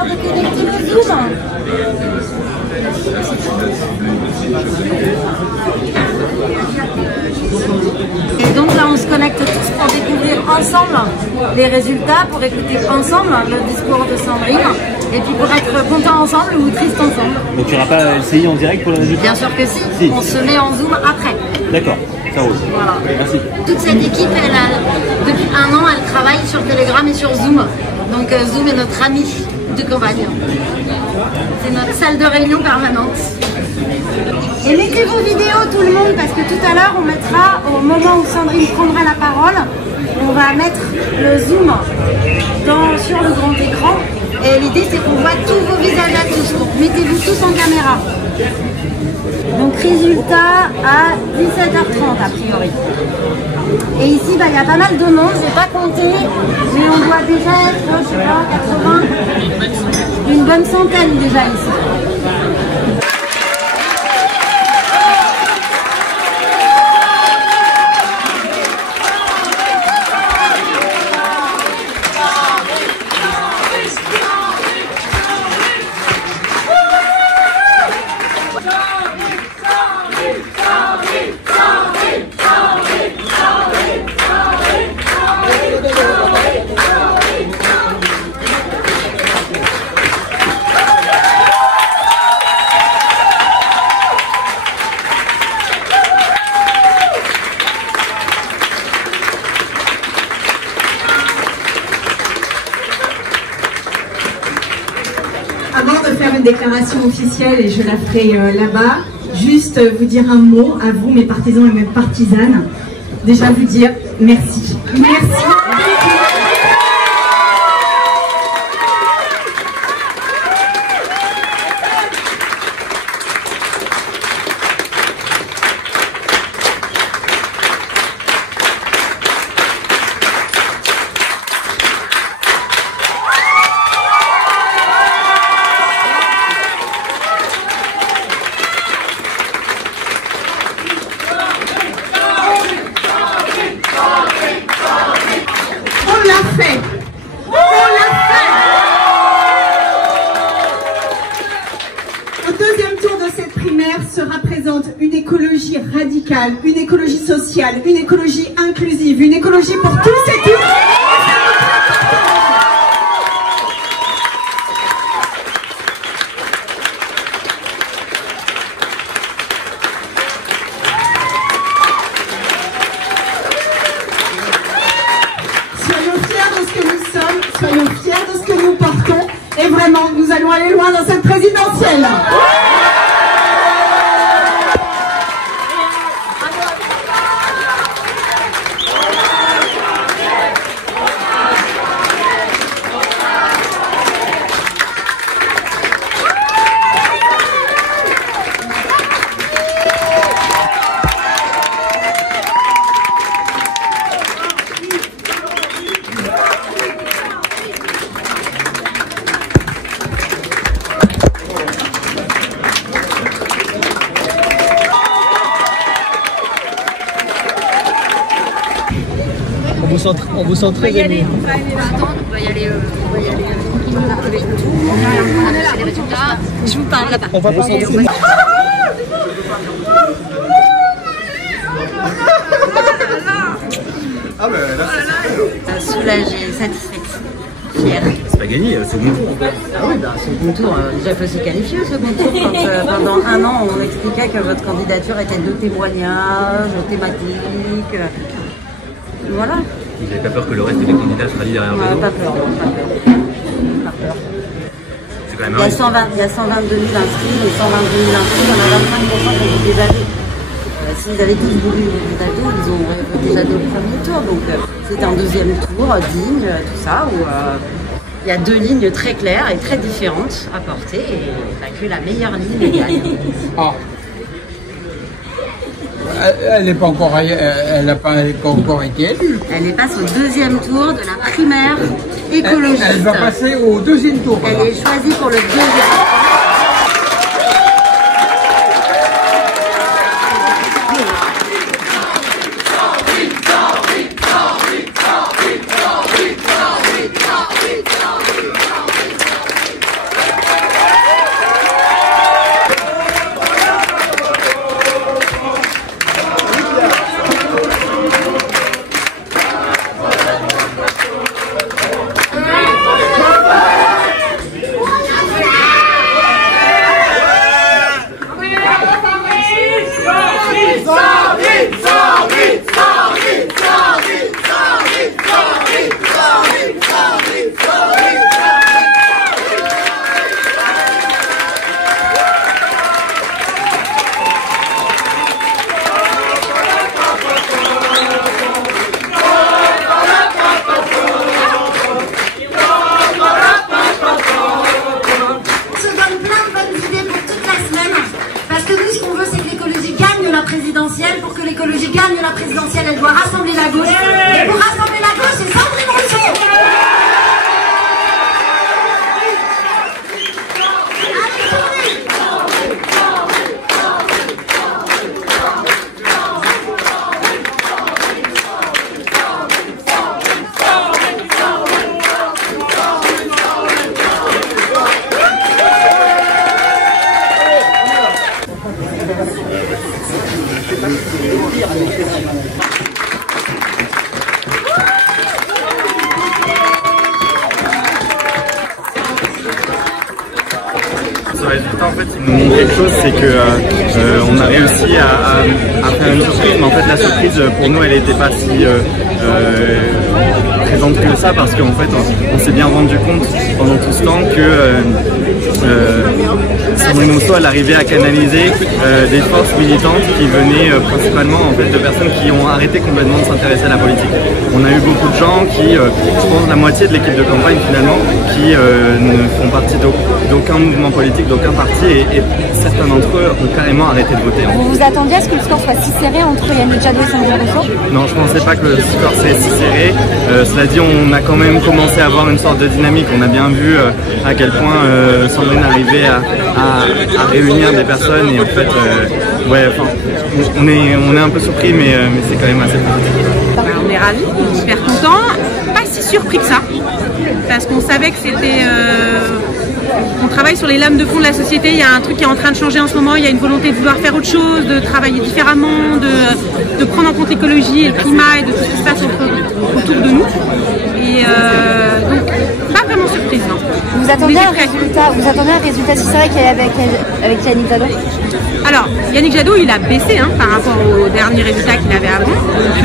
l'heure de connecter le Zoom. Et donc là on se connecte tous pour découvrir ensemble les résultats, pour écouter ensemble le discours de Sandrine et puis pour être content ensemble ou triste ensemble. Donc tu n'auras pas essayé en direct pour le résultat? Bien sûr que si. On se met en Zoom après. D'accord, ça roule. Voilà. Merci. Toute cette équipe, depuis 1 an, elle travaille sur Telegram et sur Zoom. Donc Zoom est notre ami de campagne. C'est notre salle de réunion permanente. Et mettez vos vidéos tout le monde parce que tout à l'heure on mettra, au moment où Sandrine prendra la parole, on va mettre le zoom sur le grand écran. Et l'idée c'est qu'on voit tous vos visages à tous. Donc mettez-vous tous en caméra. Donc résultat à 17h30 a priori. Et ici il y a pas mal de monde, je vais pas compter, mais on doit déjà être, je sais pas, 80, une bonne centaine déjà ici. Avant de faire une déclaration officielle, et je la ferai là-bas, juste vous dire un mot à vous, mes partisans et mes partisanes. Déjà vous dire merci. Merci. Au deuxième tour de cette primaire se représente une écologie radicale, une écologie sociale, une écologie inclusive, une écologie pour tous et toutes. Soyons fiers de ce que nous sommes, soyons fiers de ce que nous portons, et vraiment, nous allons aller loin dans cette présidentielle. On vous sent très ému. On va attendre, on va y aller tranquillement avec le tour. On a les résultats. Je vous parle là-bas. On va pas sentir. Ah ben là c'est soulagée, satisfaite, fière. C'est pas gagné, c'est bon tour. Ah oui, bah, second tour, déjà il faut se qualifier au second tour. Quand pendant 1 an on expliquait que votre candidature était de témoignages, thématiques. Voilà. Vous n'avez pas peur que le reste des candidats se rallient derrière vous? Pas peur, pas peur. Pas peur. C'est quand même Il y a 122 000 inscrits, et 122 000 inscrits, on a 25% qui ont déjà vu. S'ils avaient tous voulu les ados, ils ont déjà deux premiers tours. Donc c'est un deuxième tour digne, tout ça, où il y a 2 lignes très claires et très différentes à porter, et que la meilleure ligne gagne. Ah. Elle n'est pas encore, elle n'a pas encore été élue. Elle passe au 2e tour de la primaire écologiste. Elle va passer au 2e tour. Elle est choisie pour le 2e. nous montre quelque chose, c'est que on a réussi à faire une surprise, mais en fait la surprise pour nous elle n'était pas si présente que ça, parce qu'en fait on s'est bien rendu compte pendant tout ce temps que Sandrine Rousseau elle arrivait à canaliser des forces militantes qui venaient principalement en fait de personnes qui ont arrêté complètement de s'intéresser à la politique. On a eu beaucoup de gens qui, je pense la moitié de l'équipe de campagne finalement, qui ne font partie d'aucun mouvement politique, d'aucun parti, et certains d'entre eux ont carrément arrêté de voter. Vous vous attendiez à ce que le score soit si serré entre Yannick Jadot et Sandrine Rousseau? Non, je ne pensais pas que le score serait si serré. Cela dit, on a quand même commencé à avoir une sorte de dynamique. On a bien vu à quel point Sandrine arrivait à réunir des personnes, et en fait, ouais, enfin, on est un peu surpris, mais c'est quand même assez positif. On est ravis, super contents, pas si surpris que ça, parce qu'on savait que c'était... on travaille sur les lames de fond de la société, il y a un truc qui est en train de changer en ce moment, il y a une volonté de vouloir faire autre chose, de travailler différemment, de prendre en compte l'écologie et le climat et de tout ce qui se passe autour de nous. Et donc, pas vraiment surprise, non. Vous attendez un résultat si serré qu'il y avait avec Yannick Jadot? Alors, Yannick Jadot, il a baissé par rapport au dernier résultat qu'il avait avant. Donc,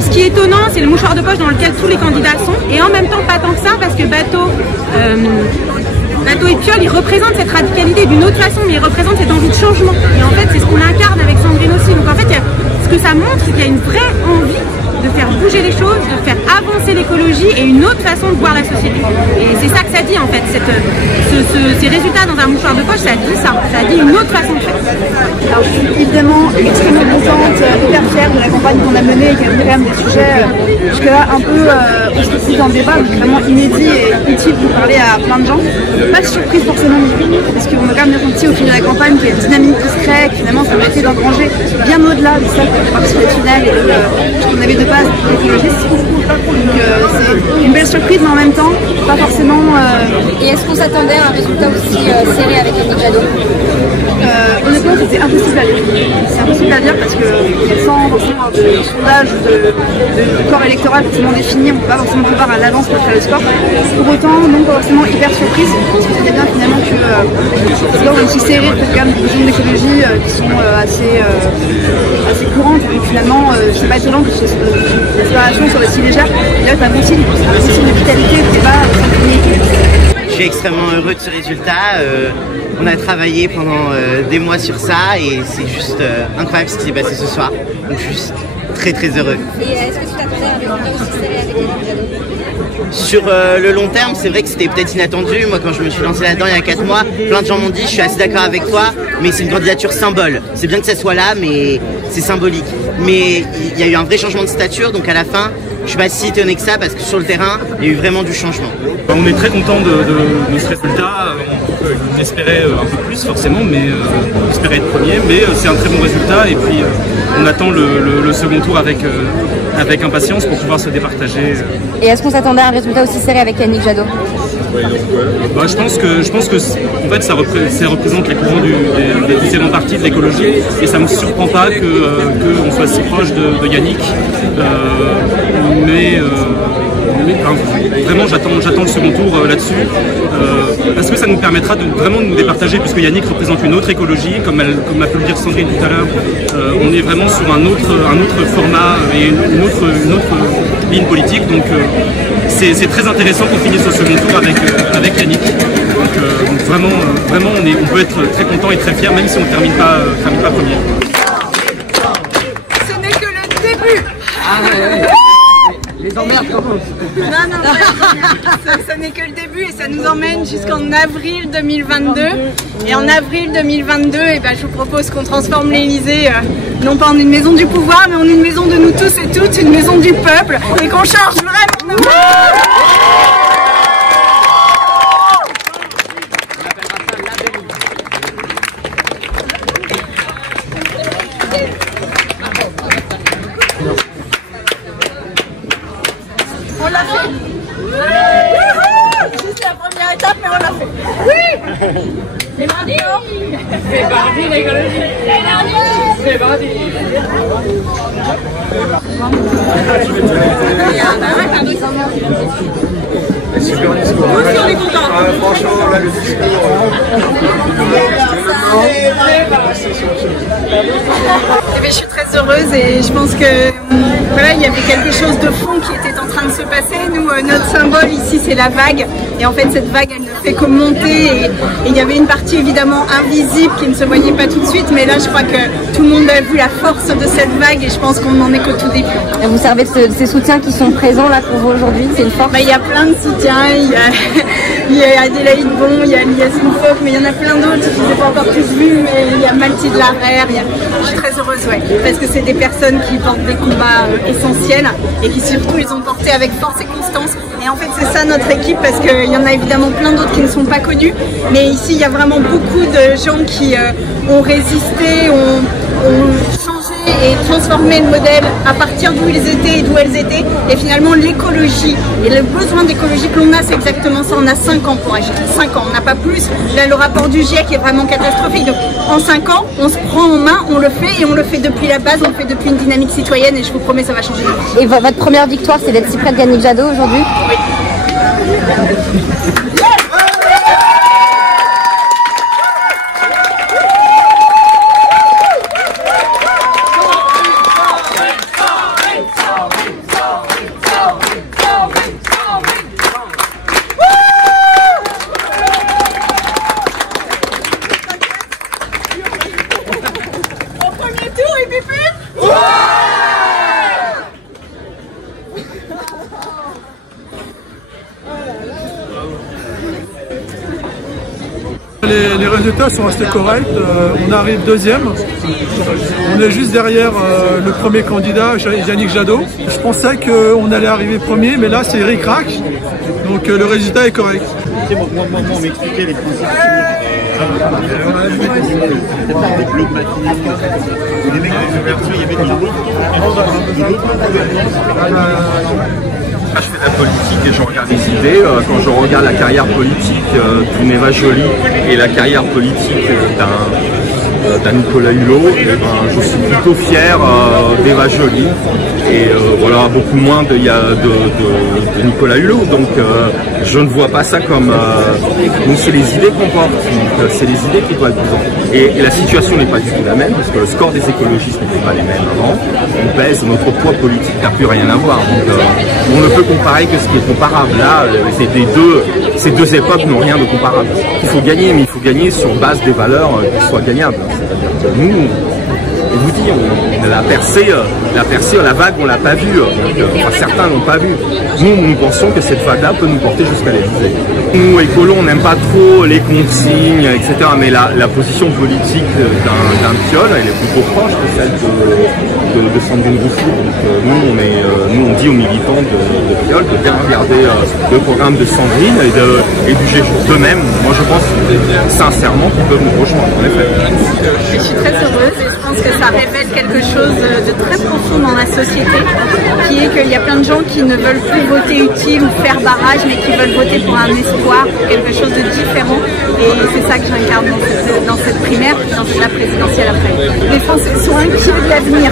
ce qui est étonnant, c'est le mouchoir de poche dans lequel tous les candidats sont, et en même temps pas tant que ça, parce que Bateau et Piolle, ils représentent cette radicalité d'une autre façon, mais ils représentent cette envie de changement. Et en fait, c'est ce qu'on incarne avec Sandrine aussi. Donc en fait, ce que ça montre, c'est qu'il y a une vraie envie de faire bouger les choses, de faire avancer l'écologie et une autre façon de voir la société. Et c'est ça que ça dit en fait, ces résultats dans un mouchoir de poche, ça dit ça, ça dit une autre façon de faire. Alors je suis évidemment extrêmement contente, hyper fière de la campagne qu'on a menée, qui a mis quand même des sujets jusque-là un peu aussi dans le débat, donc vraiment inédit et utile pour parler à plein de gens. Pas de surprise forcément, parce qu'on a quand même bien senti au fil de la campagne qu'il y a une dynamique qui se crée, que finalement ça m'a été d'engranger bien au-delà de ça qui fait partie des tunnels et de ce qu'on avait de base écologiste. Donc c'est une belle surprise, mais en même temps pas forcément... Et est-ce qu'on s'attendait à un résultat aussi serré avec Yannick Jadot? Honnêtement, c'était impossible à dire. C'est impossible à dire parce que sans forcément de sondage ou de corps électoral forcément défini, on ne peut pas forcément prévoir à l'avance pour faire le score. Pour autant, non pas forcément hyper surprise, parce que c'était bien finalement que c'est là même si serré, il y a quand même des visions d'écologie qui sont assez courantes. Et finalement, c'est pas étonnant que ce soit une exploration soit aussi légère. Et là, c'est un bon signe de vitalité, de débat, Je suis extrêmement heureux de ce résultat. On a travaillé pendant des mois sur ça et c'est juste incroyable ce qui s'est passé ce soir. Donc je suis juste très très heureux. Et est-ce que tu t'attendais à un résultat aussi serré avec Yannick Jadot? Sur le long terme, c'est vrai que c'était peut-être inattendu. Moi, quand je me suis lancé là-dedans il y a 4 mois, plein de gens m'ont dit je suis assez d'accord avec toi, mais c'est une candidature symbole. C'est bien que ça soit là, mais c'est symbolique. Mais il y a eu un vrai changement de stature, donc à la fin, je suis pas si étonné que ça parce que sur le terrain, il y a eu vraiment du changement. On est très content de ce résultat. On espérait un peu plus forcément, mais on espérait être premier, mais c'est un très bon résultat et puis on attend le second tour avec impatience pour pouvoir se départager. Et est-ce qu'on s'attendait à un résultat aussi serré avec Yannick Jadot? Bah, je pense que en fait, ça représente les courants des différents partis de l'écologie et ça ne me surprend pas qu'on soit si proche de Yannick. Mais vraiment j'attends le second tour là-dessus parce que ça nous permettra vraiment de nous départager puisque Yannick représente une autre écologie comme a pu le dire Sandrine tout à l'heure. On est vraiment sur un autre format et une autre ligne politique, donc c'est très intéressant qu'on finisse au second tour avec Yannick. Donc vraiment on peut être très content et très fier même si on ne termine pas premier. Ce n'est que le début. Les emmerdes commencent. Non, ce n'est que le début et ça nous emmène jusqu'en avril 2022. Et en avril 2022, je vous propose qu'on transforme l'Élysée non pas en une maison du pouvoir, mais en une maison de nous tous et toutes, une maison du peuple, et qu'on change vraiment. On l'a fait. Juste la première étape, mais on l'a fait. Oui. C'est mardi. C'est mardi l'écologie. C'est mardi. C'est mardi. Super discours. Nous aussi, on est contents. Franchement, là, le discours. Je suis très heureuse et je pense que voilà, il y avait quelque chose de fond qui était en train de se passer. Nous, notre symbole ici, c'est la vague. Et en fait, cette vague, elle ne fait que monter. Et il y avait une partie évidemment invisible qui ne se voyait pas tout de suite. Mais là, je crois que tout le monde a vu la force de cette vague et je pense qu'on n'en est qu'au tout début. Et vous servez de ces soutiens qui sont présents là pour vous aujourd'hui, c'est une force? Il y a plein de soutiens. Il y a Adélaïde Bon, il y a Yasmine Foch, mais il y en a plein d'autres. Je ne les ai pas encore tous vus, mais il y a Mathilde Larère. Je suis très heureuse, ouais, parce que c'est des personnes qui portent des combats essentiels et qui surtout ils ont porté avec force et constance. Et en fait c'est ça notre équipe, parce qu'il y en a évidemment plein d'autres qui ne sont pas connus, mais ici il y a vraiment beaucoup de gens qui ont résisté, ont changé et transformé le modèle à partir d'où ils étaient et d'où elles étaient. Et finalement l'écologie et le besoin d'écologie que l'on a, c'est exactement ça. On a 5 ans pour agir, 5 ans, on n'a pas plus. Là le rapport du GIEC est vraiment catastrophique. Donc en 5 ans, on se prend en main, on le fait, et on le fait depuis la base, on le fait depuis une dynamique citoyenne, et je vous promets ça va changer. Et votre première victoire, c'est d'être si près de Yannick Jadot aujourd'hui? Oui. Les résultats sont restés corrects, on arrive deuxième, on est juste derrière le premier candidat, Yannick Jadot. Je pensais qu'on allait arriver premier, mais là c'est ric-rac, donc le résultat est correct. On m'expliquait les principes Je fais de la politique et je regarde des idées. Quand je regarde la carrière politique d'une Eva Joly et la carrière politique d'un Nicolas Hulot, je suis plutôt fier d'Eva Joly et voilà, beaucoup moins de Nicolas Hulot. Donc je ne vois pas ça comme... c'est les idées qu'on porte, c'est les idées qui doivent être. Et la situation n'est pas du tout la même, parce que le score des écologistes n'était pas les mêmes avant. On pèse, notre poids politique n'a plus rien à voir. Donc on ne peut comparer que ce qui est comparable. Là, ces deux époques n'ont rien de comparable. Il faut gagner, mais il faut gagner sur base des valeurs qui soient gagnables. C'est-à-dire que nous, on vous dit, la percée, la vague, on l'a pas vue. Certains l'ont pas vue. Nous pensons que cette vague-là peut nous porter jusqu'à l'Élysée. Nous, écolos, on n'aime pas trop les consignes, etc. Mais la position politique d'un Piolle, elle est plutôt proche de celle de Sandrine Rousseau. Donc nous, on dit aux militants de Piolle de bien regarder le programme de Sandrine et du G d'eux-mêmes. Moi, je pense sincèrement qu'ils peuvent nous rejoindre, en effet. Je suis très heureuse et je pense que ça révèle quelque chose de très profond dans la société, qui est qu'il y a plein de gens qui ne veulent plus voter utile ou faire barrage, mais qui veulent voter pour un espoir, quelque chose de différent. Et c'est ça que j'incarne dans cette primaire, dans la présidentielle après. Les Français sont inquiets de l'avenir.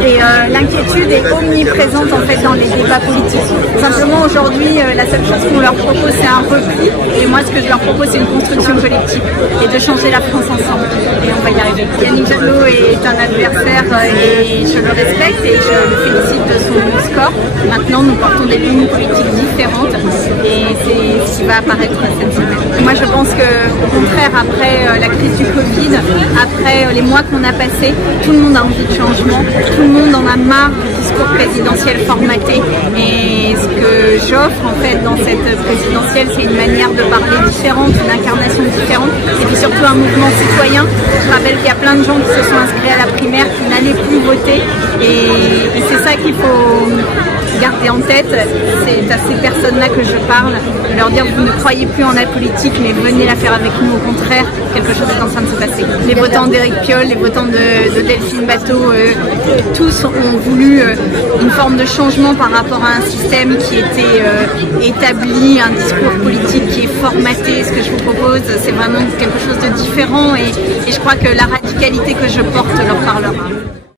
Et l'inquiétude est omniprésente en fait dans les débats politiques. Simplement aujourd'hui, la seule chose qu'on leur propose, c'est un repli. Et moi, ce que je leur propose, c'est une construction collective et de changer la France ensemble. Et on va y arriver. Yannick Jadot est un adversaire et je le respecte et je le félicite de son score. Maintenant, nous portons des lignes politiques différentes et c'est ce qui va apparaître cette semaine. Moi, je pense qu'au contraire, après la crise du Covid, après les mois qu'on a passés, tout le monde a envie de changement, tout le monde en a marre du discours présidentiel formaté. Et ce que j'offre en fait dans cette présidentielle, c'est une manière de parler différente, une incarnation différente, et puis surtout un mouvement citoyen. Je rappelle qu'il y a plein de gens qui se sont inscrits à la primaire, qui n'allaient plus voter, et c'est ça qu'il faut garder en tête. C'est à ces personnes-là que je parle, de leur dire vous ne croyez plus en la politique, mais venez la faire avec nous, au contraire, quelque chose est en train de se passer. Les votants d'Éric Piolle, les votants de Delphine Batho, tous ont voulu une forme de changement par rapport à un système qui était établi, un discours politique qui est formaté. Ce que je vous propose, c'est vraiment quelque chose de différent et je crois que la radicalité que je porte leur parlera.